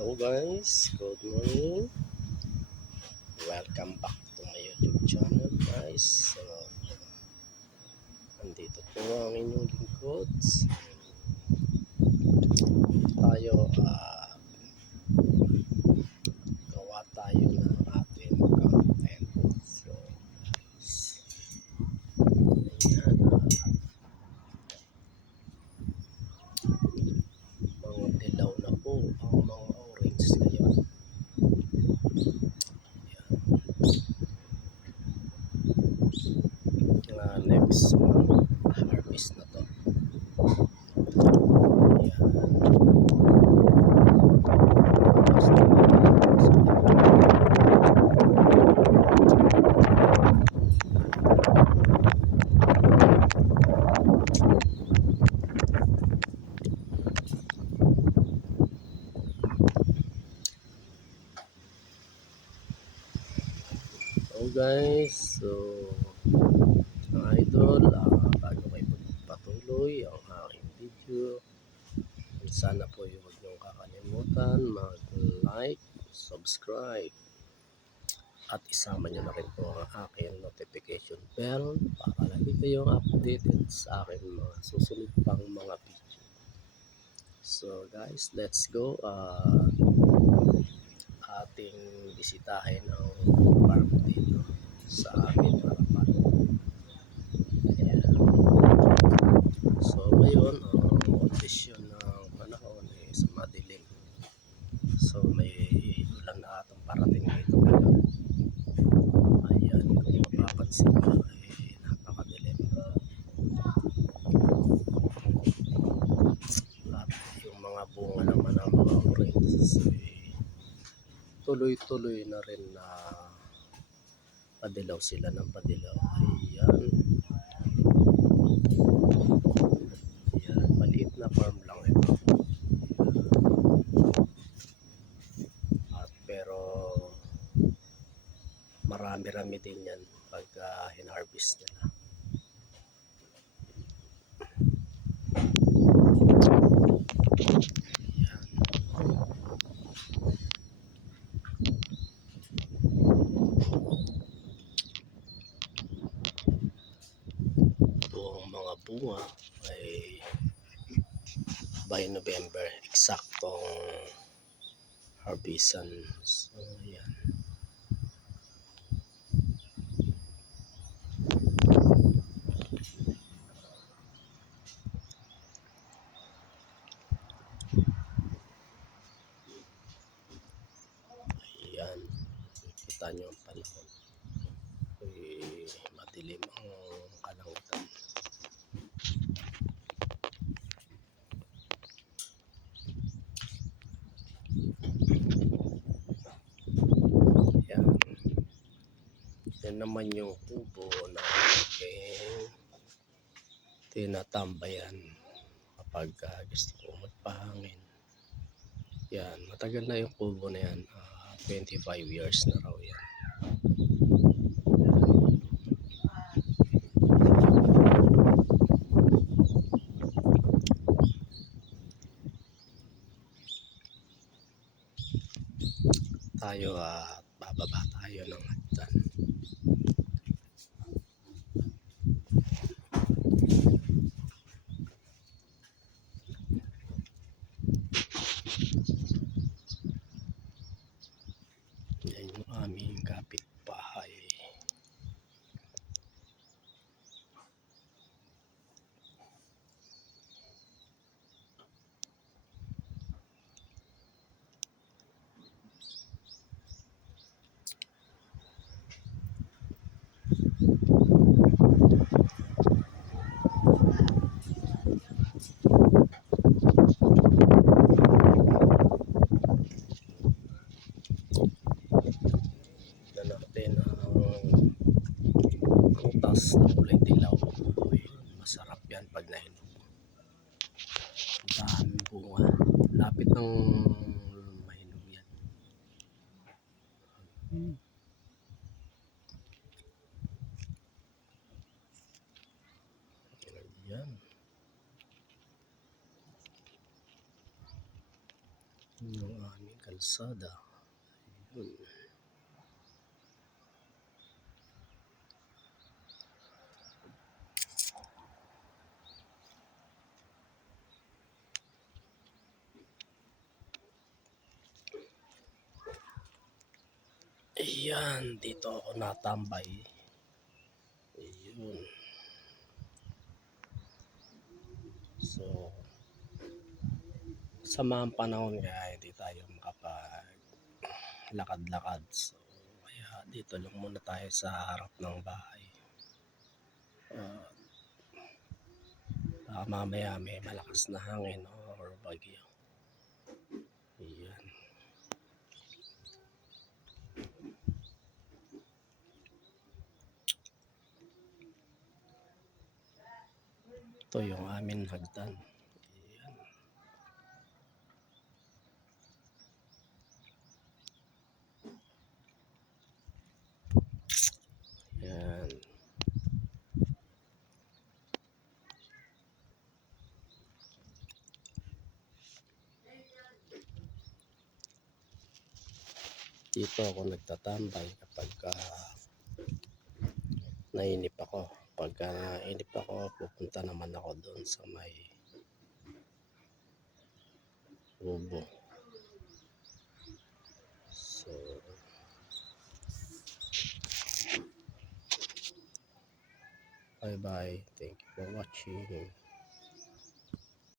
Hello guys, good morning. Welcome back to my YouTube channel guys. So, andito po ang inyong lingkod. Tayo ah gawa tayo ng ating content. So, ayan, ah, mga dilaw na po ang mga orange ngayon. Yan. Mga next mga harvest na to. Yan. Tapos na So guys, so mga idol, ah, bago kayo patuloy ang aking video, sana po yung huwag niyong kakalimutan mag-like, subscribe, at isama niyo na rin po ang aking notification bell para lagi kayong updated sa aking mga susunod pang mga video. So guys, let's go. Ah, ating bisitahin ang farm dito sa amin harapan. Ayan. So ngayon, ang kondisyon ng panahon is madilim. So may ulan na atang parating dito ngayon. Ayan, mapapansin nyo ay napakadilim. At yung mga bunga naman ng mga oranges ay tuloy-tuloy na rin na padilaw sila ng padilaw. Ayan. Ayan, maliit na farm lang ito. At pero marami-rami din yan pag uh, hinarvest nila. Bunga. Ay by November eksaktong harvestan so yan ayan kita nyo ang panahon ay madilim ang kalangitan Yan. Yan naman yung kubo na aking tinatambayan kapag ah, gusto ko magpahangin. Yan, matagal na yung kubo na yan. Ah, 25 years na raw yan. Tayo at bababa tayo ng hagdan. Yan yung aming kapitbahay. na natin ang prutas na kulay dilaw. Masarap yan pag nahinog. Daming bunga. Lapit ng mahinog yan. Hmm. Yan. Yung amin. kalsada. Yun. Ayan, dito ako natambay. Ayun. So, sa mga panahon kaya hindi tayo makapag lakad-lakad. So, kaya dito lang muna tayo sa harap ng bahay. Uh, baka mamaya may malakas na hangin or bagyo. Ayan. Ito yung amin hagdan. Ayan. Ayan. Dito ako nagtatambay kapag ah, nainip ako. Pagka nainip ako, pupunta naman ako doon sa may Ubo. So, bye bye. Thank you for watching.